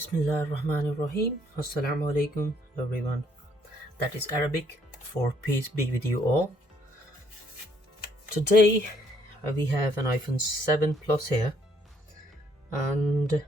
Bismillahirrahmanirrahim. Assalamu alaikum everyone. That is Arabic for peace be with you all. Today we have an iPhone 7 Plus here, and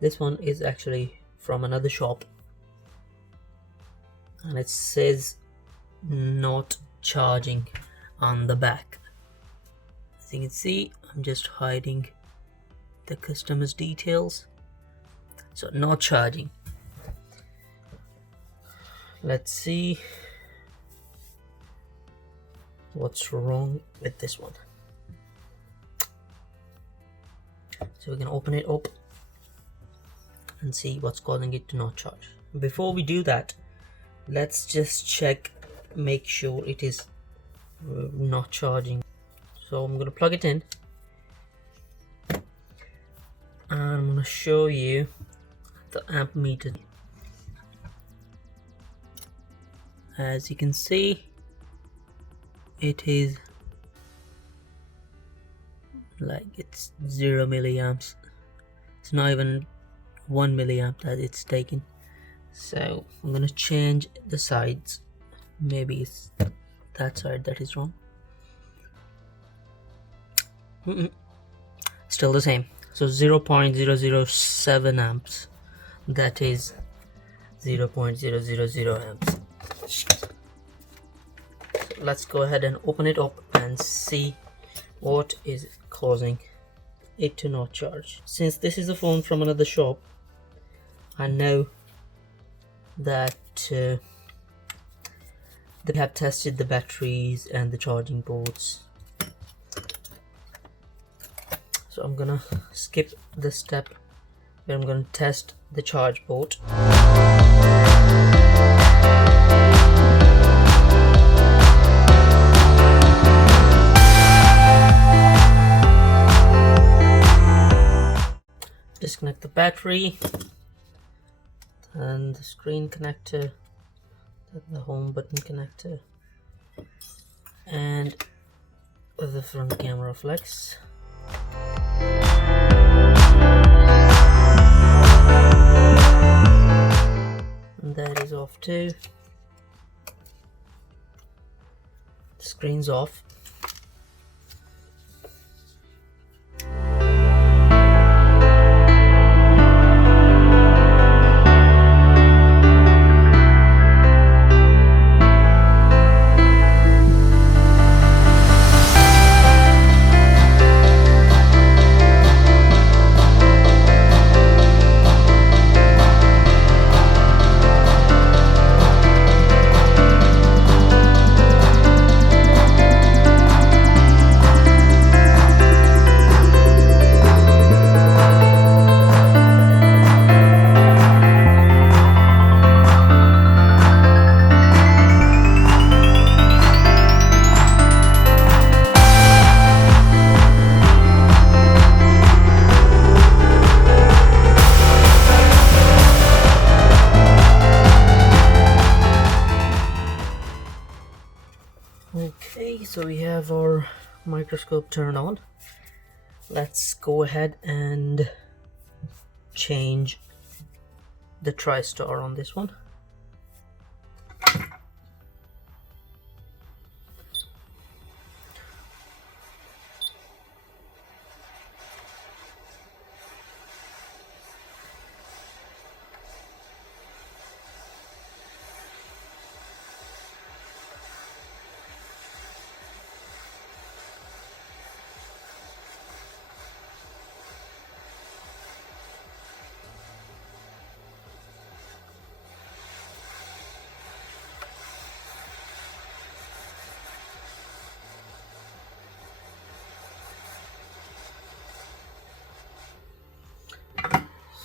this one is actually from another shop, and it says not charging on the back. As you can see, I'm just hiding the customer's details. So not charging. Let's see what's wrong with this one. So we can open it up and see what's causing it to not charge. Before we do that, let's just check, make sure it is not charging. So I'm going to plug it in, and I'm going to show you the amp meter. As you can see, it is like it's 0 milliamps. It's not even 1 milliamp that it's taking. So I'm gonna change the sides. Maybe it's that side that is wrong. Still the same. So 0.007 amps. That is 0.000 amps. So let's go ahead and open it up and see what is causing it to not charge. Since this is a phone from another shop, I know that they have tested the batteries and the charging ports. So I'm gonna skip the step where I'm gonna test the charge port. Disconnect the battery and the screen connector, the home button connector, and the front camera flex. And that is off too. The screen's off. Okay, so we have our microscope turned on. Let's go ahead and change the TriStar on this one.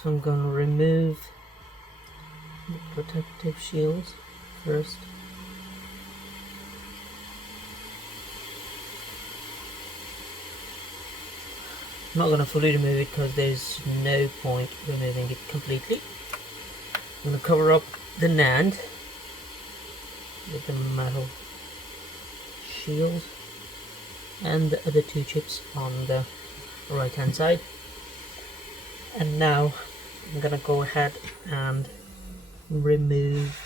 So I'm going to remove the protective shields first. I'm not going to fully remove it because there's no point removing it completely. I'm going to cover up the NAND with the metal shield and the other two chips on the right hand side. And now I'm gonna go ahead and remove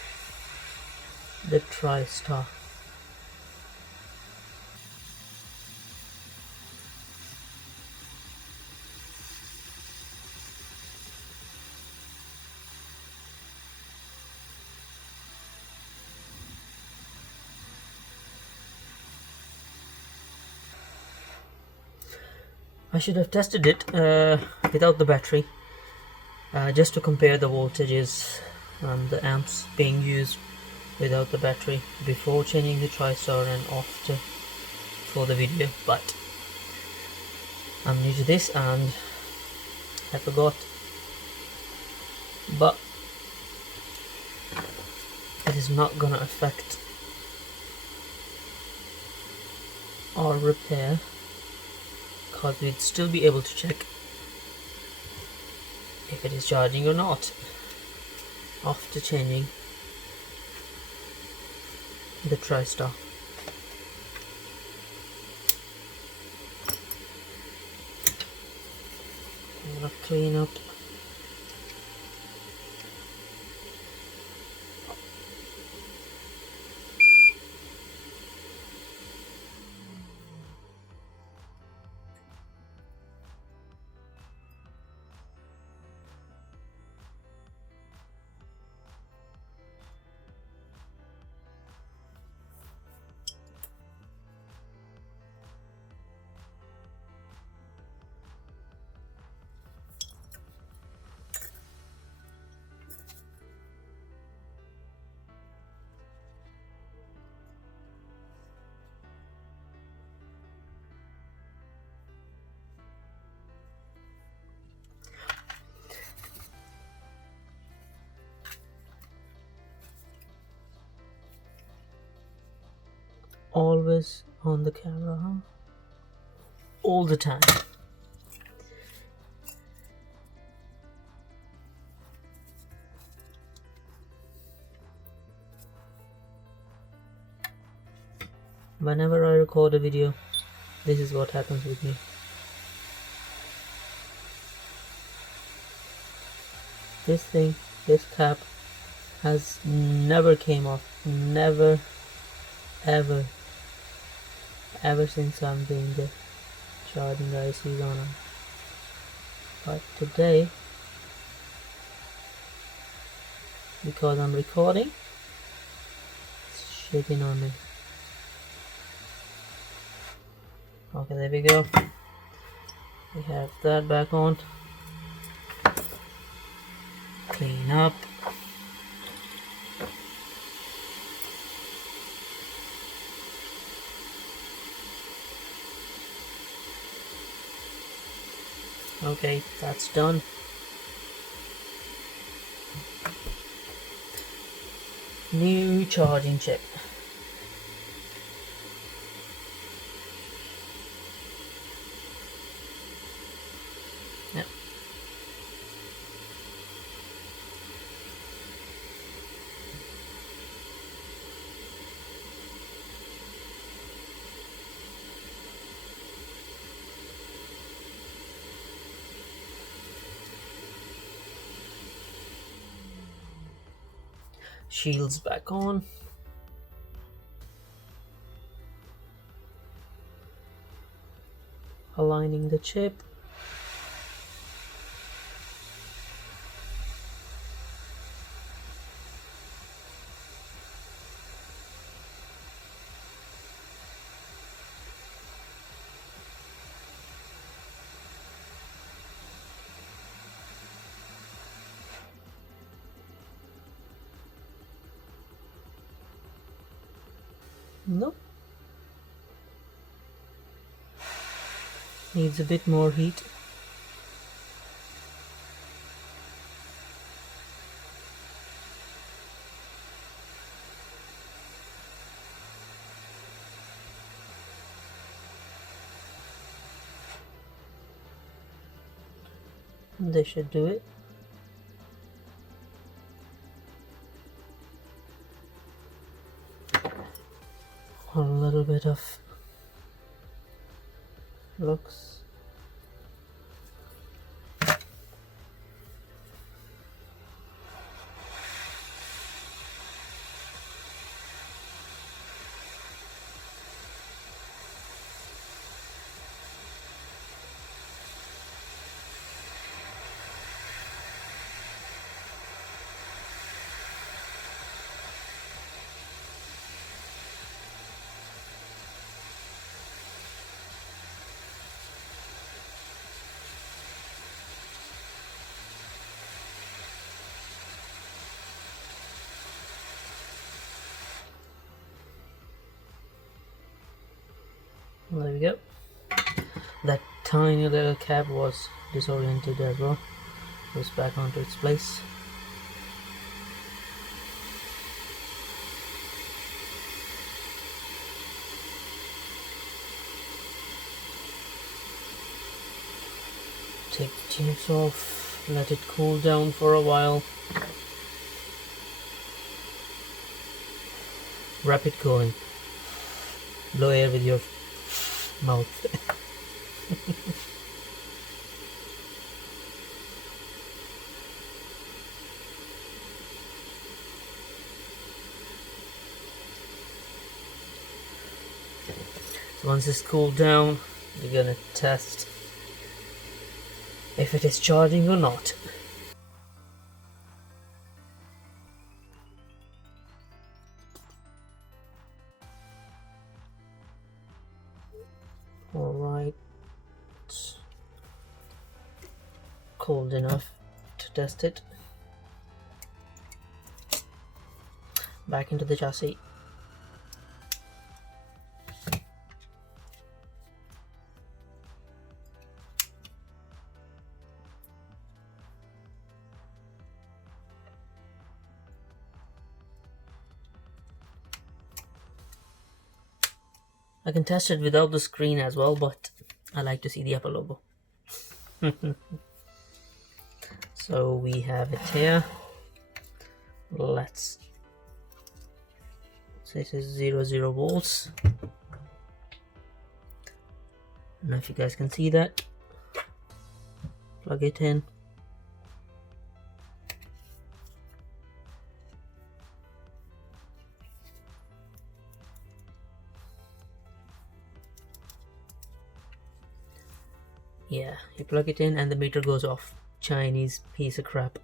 the Tristar. I should have tested it without the battery, just to compare the voltages and the amps being used without the battery before changing the Tristar and after for the video, but I'm new to this and I forgot. But it is not gonna affect our repair, because we'd still be able to check if it is charging or not after changing the Tristar. I'm gonna clean up always on the camera, huh? All the time. Whenever I record a video, this is what happens with me. This thing, this cap has never came off, never, ever since I'm doing the charging the ICs on them. But today, because I'm recording, it's shitting on me. Okay, there we go. We have that back on. Clean up. Okay, that's done. New charging chip. Yep. Shields back on. Aligning the chip. Nope. Needs a bit more heat. They should do it. A little bit of looks. There we go. That tiny little cap was disoriented as well. Goes back onto its place. Take the tubes off, let it cool down for a while. Rapid cooling. Blow air with your mouth. So once it's cooled down, we're gonna test if it is charging or not. Alright, it's cold enough to test it. Back into the chassis. I can test it without the screen as well, but I like to see the Apple logo. So we have it here. Let's say this is 0 volts. I don't know if you guys can see that. Plug it in. Yeah, you plug it in and the meter goes off. Chinese piece of crap.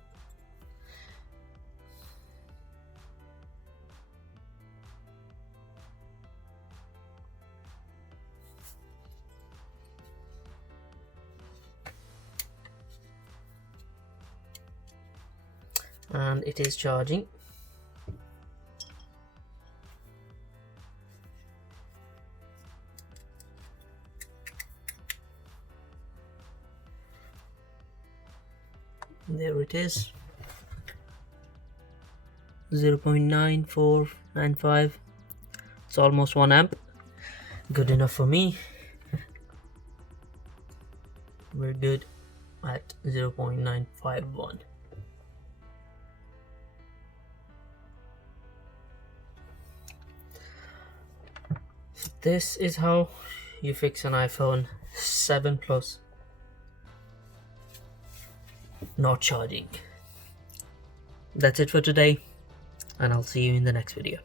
And it is charging. There it is. 0.9495. It's almost 1 amp. Good enough for me. We're good at 0.951. This is how you fix an iPhone 7 Plus not charging. That's it for today, and I'll see you in the next video.